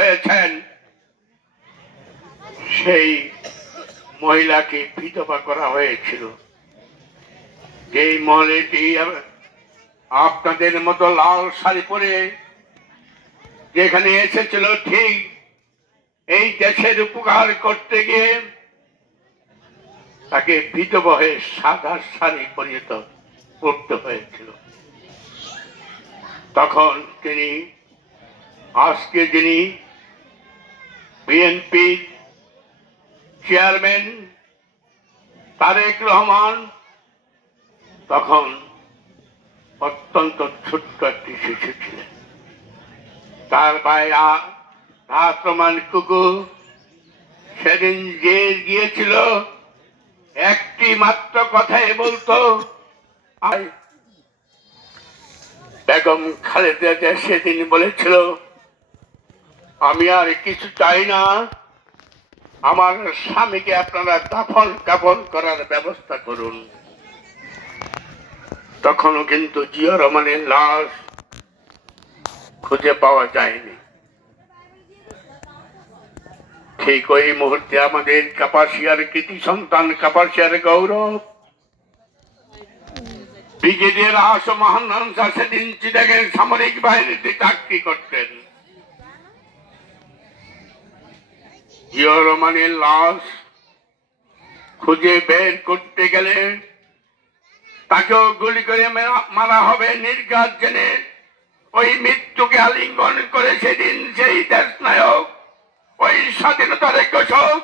হয়েছেন সেই মহিলাকে বিধবা করা হয়েছিল। যেই মহিলাটি আপনাদের মতো লাল শাড়ি পরে যেখানে এসেছিল, ঠিক এই দেশের উপকার করতে গিয়ে তাকে বিধবা হয়ে সাদা শাড়ি পরিহিত করতে হয়েছিল। তখন তিনি, আজকে যিনি বিএনপির চেয়ারম্যান তারেক রহমান, তখন অত্যন্ত ছোট্ট একটি শিশু ছিলেন। তার ভাই প্রমাণ কুকুর সেদিন যে গিয়েছিল একটি মাত্র কথাই বলতো, বেগম খালেদা সেদিন বলেছিল, আমি আর কিছু চাই না, আমার স্বামীকে আপনারা দাফন কাফন করার ব্যবস্থা করুন। তখনও কিন্তু জিয়া রহমানের লাশ খুঁজে পাওয়া যায়নি। ঠিক ওই মুহূর্তে আমাদের কাপাসিয়ার কৃতি সন্তান, কাপাসিয়ার গৌরব ব্রিগেডিয়ার আসম হান্নান সেদিন চিটাগের সামরিক বাহিনীতে চাকরি করতেন। জিয়া রহমানের লাশ খুঁজে বের করতে গেলে তাকেও গুলি করে মারা হবে নির্ঘাত জেনে ওই মৃত্যুকে আলিঙ্গন করে সেদিন সেই দেশ নায়ক, ওই স্বাধীনতার ঘোষক